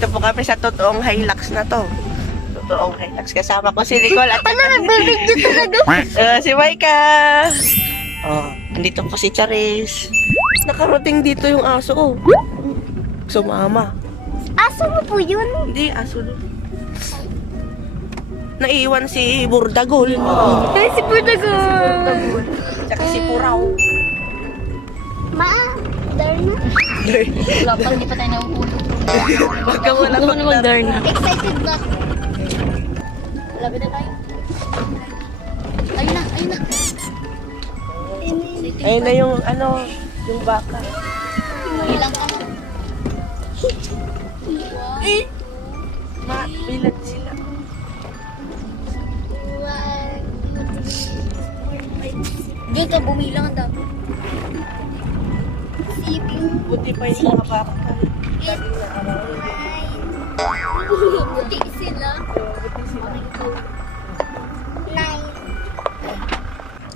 Nandito po kami sa totoong Hilux na to. Totoong Hilux. Kasama ko si Nicole at Nagbibigyo talaga. si Maika. Oh, nandito po si Charis. Nakarating dito yung aso ko. Sumama. Aso mo po yun? Hindi, aso doon. Naiwan si Burdagol. Ay, si Portagol. Tsaka si Puraw. Ma, Darna. Wala pa, hindi pa tayo nauulog. Wag ka wala pag Darna. Excited na. Labi na tayo. Ayun na, ayun na. Ayun na yung ano, yung baka. Ilang ka. Bilat sila. 1, 2, 3, 4, 5, 6. Diyan ka, bumilang ang dami. Buti pa yung mga baka. Buti sila. 9.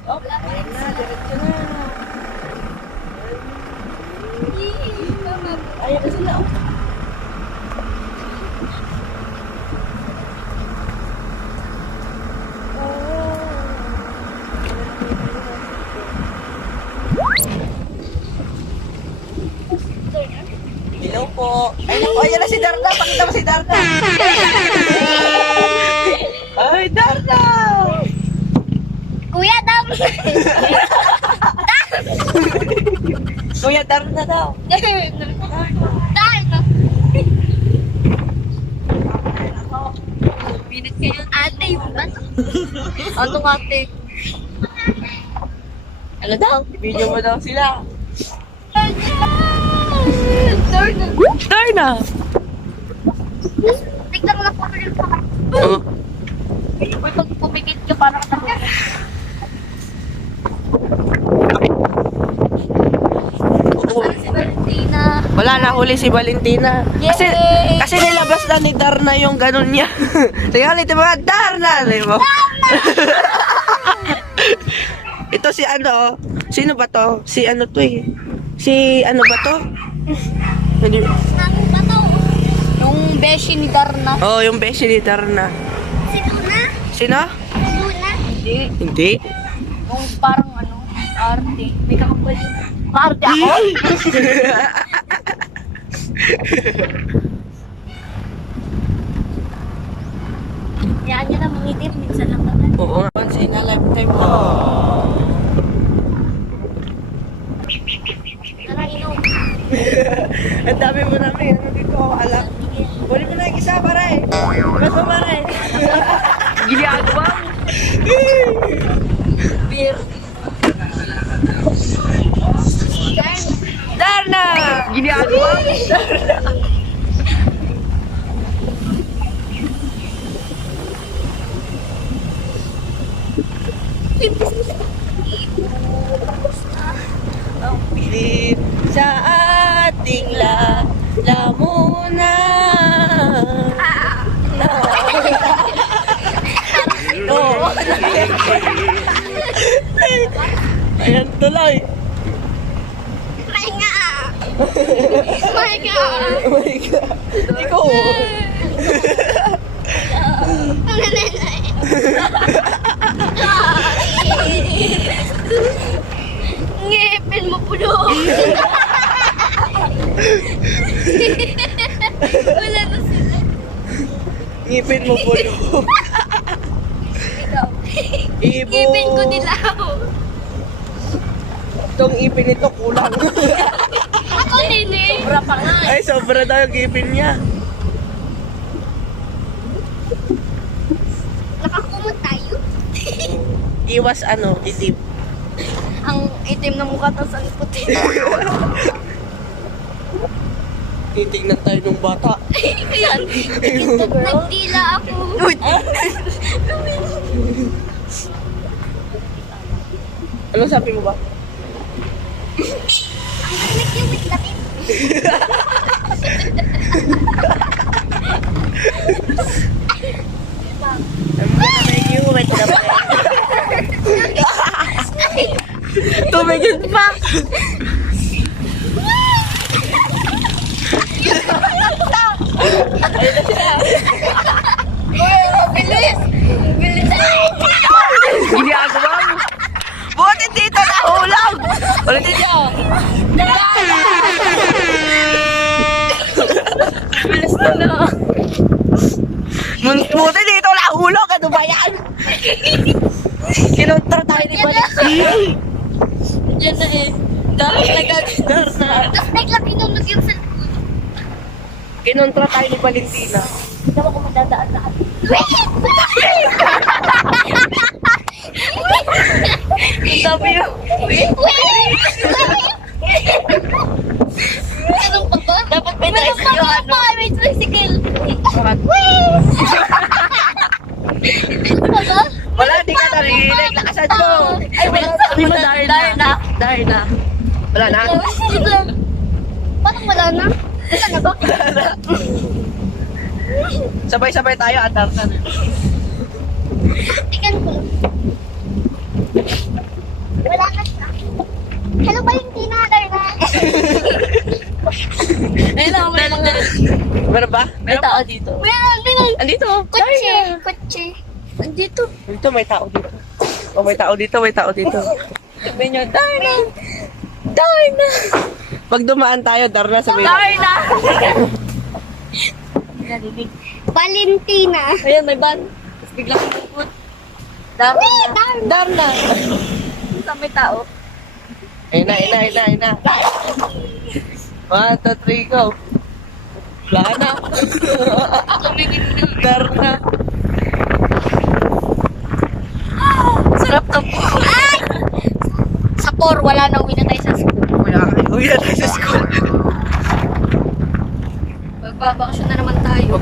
Oh, ayun na, diretso na. Ayun na sila. Oh. Hello po. Ayun na si Darna. Pakita mo si Darna. Ay, Darna! Kuya, dam! Kuya, Darna daw. Darna! Minute kayo. Ate, yung ba? Ano nga, ate? Ano daw? Video mo daw sila. Darna! Darna! Tignan mo na po rin pa. Oh. Pag pumikit ka, parang katapos. Si Valentina. Wala na huli si Valentina. Kasi nilabas na ni Darna yung ganun niya. Sige ulit mga Darna, di ba? Ito si ano, sino ba to? Si ano to eh? Si ano ba to? Ang bato. Yung beshi ni Darna. Oh, yung beshi ni Darna. Si Luna? Sino? Luna? Hindi. Hindi. Yung parang ano, arte. May kakapal yun. Arte ako? Yan yun ang mangitip. Minsan lang naman. Oo nga. Once in a lifetime. Tara, inom. Ang dami mo namin. Ano dito? Alam. Huli mo na yung isa, pare. Ba't mo, pare? Ginagawa mo. Beer. Darna! Ginagawa mo. Ang pilit sa ating lamunan. No. Ayan tuloy. My God! My God! Oh my God. Ikaw. Ang nanay. Ngipin mo pulo. Wala na sila. Ngipin mo pulo. Ikaw. Ibo. Ngipin ko dilaw. Itong ipin nito kulang. Ako nini. Sobra pa nga eh. Ay, sobra daw yung ipin niya. Nakakumot tayo. Iwas ano, itim. Ang itim na mukha tapos ang puti. Titignan tayo ng bata. Yan. Nagdila ako. Ano sabi mo ba? Ang nagkiwit natin. I'm gonna make you wet na ba? Tumigil pa! Bilis! Bilis! Ginagawa mo. Buti dito nahulog. Ulitin niyo. Bilis na na. Buti dito nahulog. Ano ba yan? Kinontra tayo ni Valentina. Diyan na eh. Dapat nagagandar na. Tapos biglang pinulog yung cellphone. Kinontra tayo ni Valentina. Hindi ako madadaan lahat. Ang dami yun. Ganun pa ba? Dapat may tricycle yung ano. May tricycle. Ano ba ba? Wala, di ka narinig. Lakasan mo. Ay, wait. Sabi mo, Darna. Darna. Wala na? Parang wala na. Wala na ba? Sabay-sabay tayo at Darna. Tingnan ko lang. Wala na siya. Hello, Valentina. Darna. Ayun lang, may mga... Meron ba? May tao dito. Meron. Andito. Kotse. Andito. Dito, may tao dito. Oh, may tao dito, may tao dito. Sabi nyo, Darna. Darna. Pag dumaan tayo, Darna, sabihin. Darna. Narinig. Valentina. Ayan, may van. Tapos biglang kumukot. Darna. Darna. Saan may tao? Ayun na, ayun na, ayun na. 1, 2, 3, go. Wala na. Darna. Sarap na po. Sa 4, wala na. Uwi na tayo sa school. Uwi na tayo sa school. Magbabakasyon na naman tayo.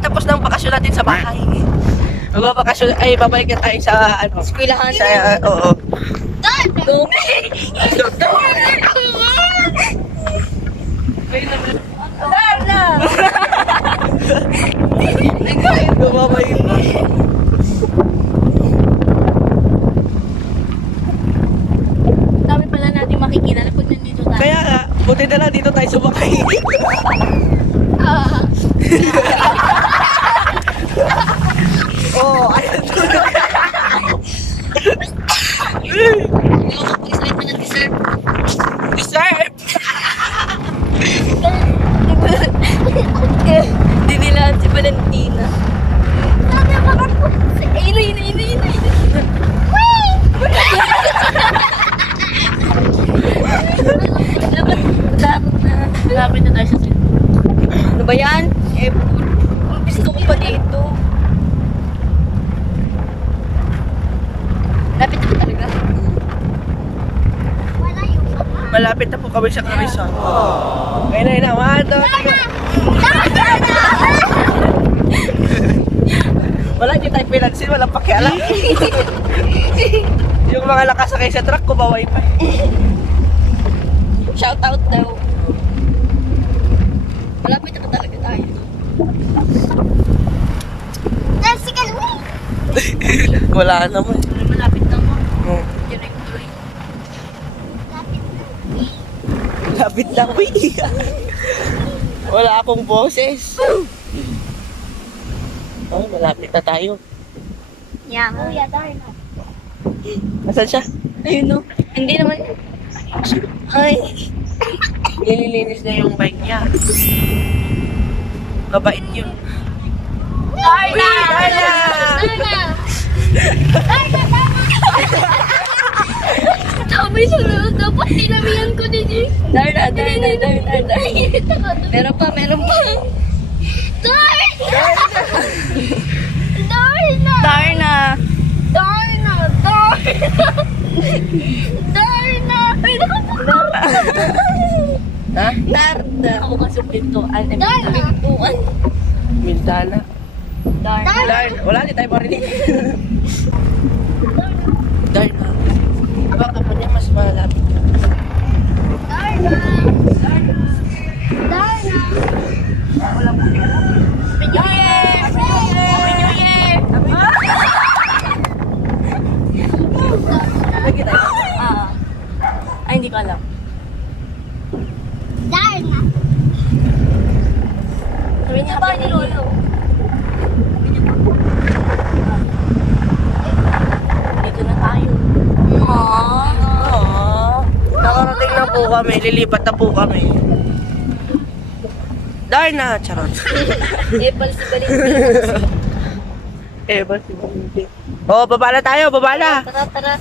Tapos ng bakasyon natin sa bahay. Magbabakasyon, ay babalik na tayo sa, ano, Eskwelahan. sa, oo. Darna! Gumamay mo. Dami pala natin makikita pag nandito tayo. Kaya nga, buti na lang dito tayo sumakay. Oo, ayun. Mag-excited na ng dessert. Dessert! Dinilaan si Valentina. Sabi mo ako. Ayun. Dapat na tayo sa sila. Ano ba yan? Eh, gusto ko pa dito. Lapit na talaga. Wala yung sama. Malapit na po kami sa Carison. Ayun na, ayun na. 1, 2, 3. Wala, hindi tayo pinansin. Walang pakialam. Yung mga nakasakay sa truck, kumaway pa. Shout out daw. Malapit na talaga tayo. Tricycle. Wala naman. Malapit na mo. Oh. Tuloy. Lapit lang, wala akong boses. Oh, malapit na tayo. Yan. Kuya, Darna. Nasaan siya? Ayun no. Hindi naman. Ay! Nililinis na yung bike niya. Kabait yun. Darna! Darna! Darna. Sabay sunod. Dapat tinamihan ko din eh. Darna. Meron pa. Darna. Darna. Darna. Ay, Ha? Darna. Ako kasi pintuan. Darna. Pintuan. Mintana. Darna. Darna. Wala, di tayo marinig. Darna. Baka pa niya mas malapit. Darna. Darna. Happy New Year! Happy New Year! Lagi tayo. Ay, hindi ko alam. Darna. Sabi niya, kami, lilipat na po kami. Darna, charot. Epal si Balin. Eh, ba si Balinte? Oh, baba na tayo, baba na. Tara, tara.